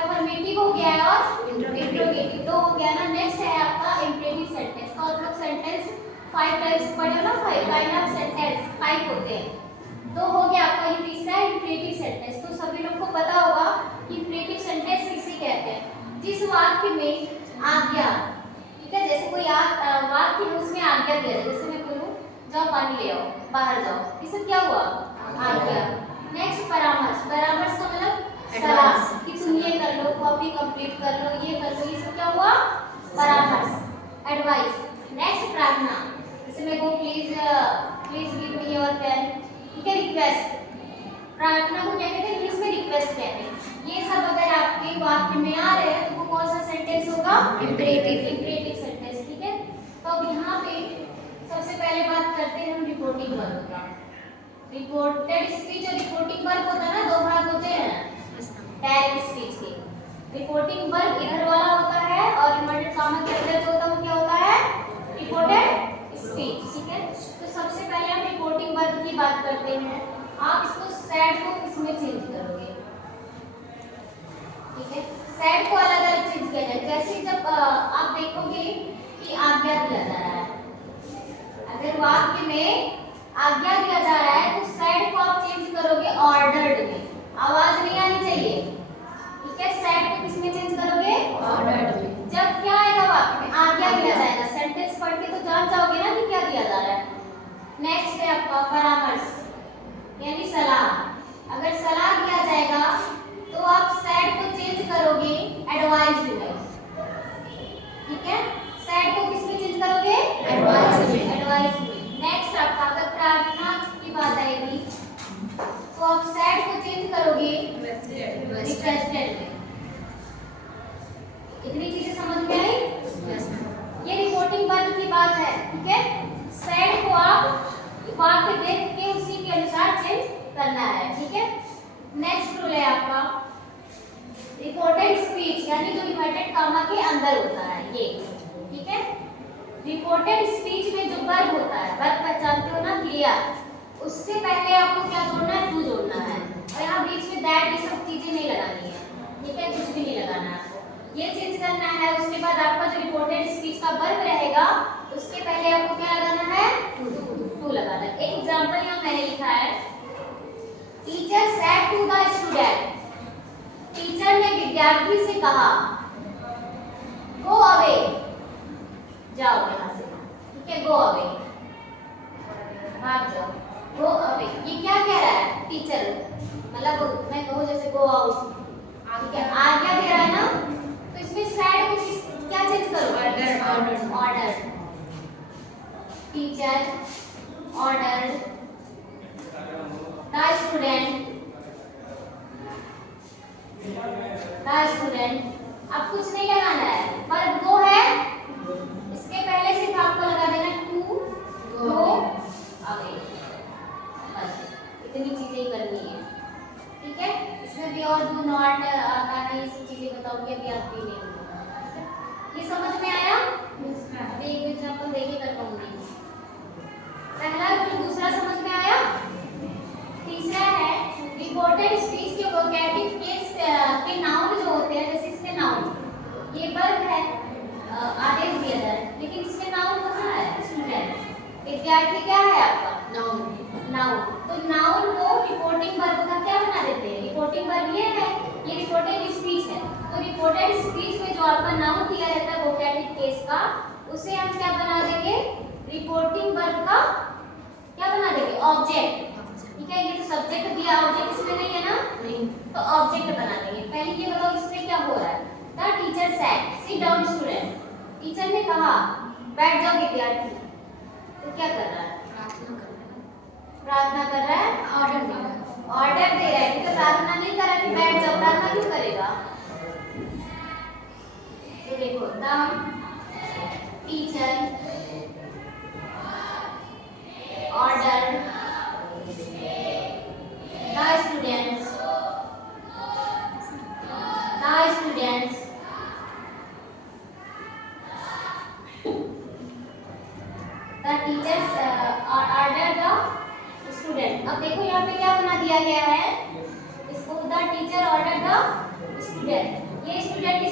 Affirmative हो गया है और इंट्रोगेटिव तो हो गया ना। नेक्स्ट है आपका इंपरेटिव सेंटेंस। तो आप लोग सेंटेंस 5 टाइप्स पढ़े ना, 5 काइंड ऑफ सेंटेंस 5 होते हैं। तो हो गया आपका ये तीसरा इंपरेटिव सेंटेंस। तो सभी लोग को पता होगा कि इंपरेटिव सेंटेंस किसे कहते हैं, जिस वाक्य में आज्ञा, ठीक है, जैसे कोई वाक्य है उसमें आज्ञा दिया जाए। जैसे मैं बोलूं जाओ पानी ले आओ, बाहर जाओ, इससे क्या हुआ, आज्ञा। नेक्स्ट परामर्श। परामर्श का मतलब सलाह कि तुम ये कर लो, कॉपी कंप्लीट कर लो, ये कर लो, ये सब क्या हुआ, परामर्श, एडवाइस। नेक्स्ट प्रार्थना। जैसे मैं कहूँ please give me your pen, ठीक है, रिक्वेस्ट। प्रार्थना को क्या कहते हैं, इंग्लिश में रिक्वेस्ट कहते हैं। ये सब अगर आपके वाक्य में आ रहे हैं तो वो कौन सा सेंटेंस होगा, इंपरेटिव सेंटेंस, ठीक है। तो अब यहाँ पे सबसे पहले बात करते हैं हम रिपोर्टिंग वर्ब का। रिपोर्टेड स्पीच और रिपोर्टिंग वर्ब होता है ना, दो भाग होते हैं डायरेक्ट स्पीच के। रिपोर्टिंग वर्ब इधर वाला होता है और इन्वर्टेड कॉमा के अंदर जो होता है वो क्या होता है, रिपोर्टेड स्पीच, ठीक है। तो सबसे पहले हम रिपोर्टिंग वर्ब की बात करते हैं। आप इसको सैड को किसमें चेंज करोगे, ठीक है, सैड को अलग अलग चेंज किया जाए। जैसे जब आप देखोगे कि आज्ञा दिया जा रहा है, अगर वाक्य में आज्ञा दिया जा रहा है तो सैड को आप चेंज करोगे ऑर्डर्ड में, आवाज नहीं आनी चाहिए, ठीक है। सैड को किसमें चेंज करोगे, ऑर्डर्ड में। जब क्या आएगा वाक्य में, आज्ञा दिया जाएगा, सेंटेंस पढ़ के तो जान जाओगे ना कि क्या दिया जा रहा है। नेक्स्ट है आपका परामर्श यानी सलाह। अगर सलाह दिया जाएगा तो आप सैड को चेंज करोगे एडवाइस में, ठीक है। सैड को किसमें चेंज करोगे, एडवाइस में। नेक्स्ट आपका अगर प्रार्थना की बात आएगी तो आप सैड को चेंज करोगे रिक्वेस्टेड में। इतनी चीजें समझ में आई? ये रिपोर्टिंग वर्ब की बात है, ठीक है। सैड को आप वाक्य देख के उसी के अनुसार चेंज करना है, ठीक है। नेक्स्ट रूल है आपका रिपोर्टेड स्पीच यानी जो इन्वर्टेड कॉमा के अंदर होता है ये, ठीक है। रिपोर्टेड स्पीच में जो वर्ब होता है, वर्ब पहचानते हो ना, क्रिया, उससे पहले आपको क्या जोड़ना है, टू जोड़ना है। और यहाँ बीच में दैट ये सब चीजें नहीं लगानी है, ठीक है, कुछ भी नहीं लगाना है आपको, ये चेंज करना है। उसके बाद आपका जो रिपोर्टेड स्पीच का वर्ब रहेगा उसके पहले आपको क्या लगाना है, टू लगाना है। एक एग्जांपल यहाँ मैंने लिखा है, teacher said to the student, teacher ने विद्यार्थी से कहा गो अवे, जाओ यहाँ से, ठीक है, गो अवे, भाग जाओ, गो अवे। ये क्या कह रहा है टीचर, मतलब मैं कहूँ जैसे गो आउट, ठीक है, आज्ञा दे रहा है ना, तो इसमें सैड को क्या चेंज करो, order. Teacher order the student, अब कुछ नहीं लगाना है, वर्ब गो है, इसके पहले सिर्फ आपको लगा देना टू, गो अवे, बस इतनी चीजें ही करनी है, ठीक है। इसमें भी और डू नॉट आता है, ये सब चीजें बताऊंगी, अभी आती नहीं। ये समझ में आया? अभी एक एग्जांपल देके कर पाऊंगी। पहला रूल, दूसरा समझ में आया? तीसरा है रिपोर्टेड स्पीच के वोकैटिव केस के नाउन जो होते हैं, जैसे इसमें नाउन, ये वर्ब है, आदेश दिया जाए, लेकिन इसमें नाउन कहाँ है, स्टूडेंट, विद्यार्थी क्या है आपका, नाउन। तो नाउन को रिपोर्टिंग वर्ब का क्या बना देते हैं, रिपोर्टिंग वर्ब ये है, ये रिपोर्टेड स्पीच है। तो रिपोर्टेड स्पीच में जो आपका नाउन दिया रहता है वोकैटिव केस का, उसे हम क्या बना देंगे, रिपोर्टिंग वर्ब का क्या बना देंगे, ऑब्जेक्ट, ठीक है। ये तो सब्जेक्ट दिया, ऑब्जेक्ट इसमें नहीं है ना, नहीं, तो ऑब्जेक्ट बना देंगे। पहले ये बताओ इसमें क्या हो रहा है, the teacher said sit down student, teacher ने कहा बैठ जाओ विद्यार्थी, तो क्या कर रहा है, प्रार्थना कर रहा है, ऑर्डर दे रहा है, ऑर्डर दे रहा है, क्योंकि प्रार्थना नहीं कर रहा कि बैठ जाओ, प्रार्थना क्यों करेगा। तो देखो the teacher order the students the teachers order the student। अब देखो यहाँ पे क्या बना दिया गया है, इसको the teacher order the student, ये स्टूडेंट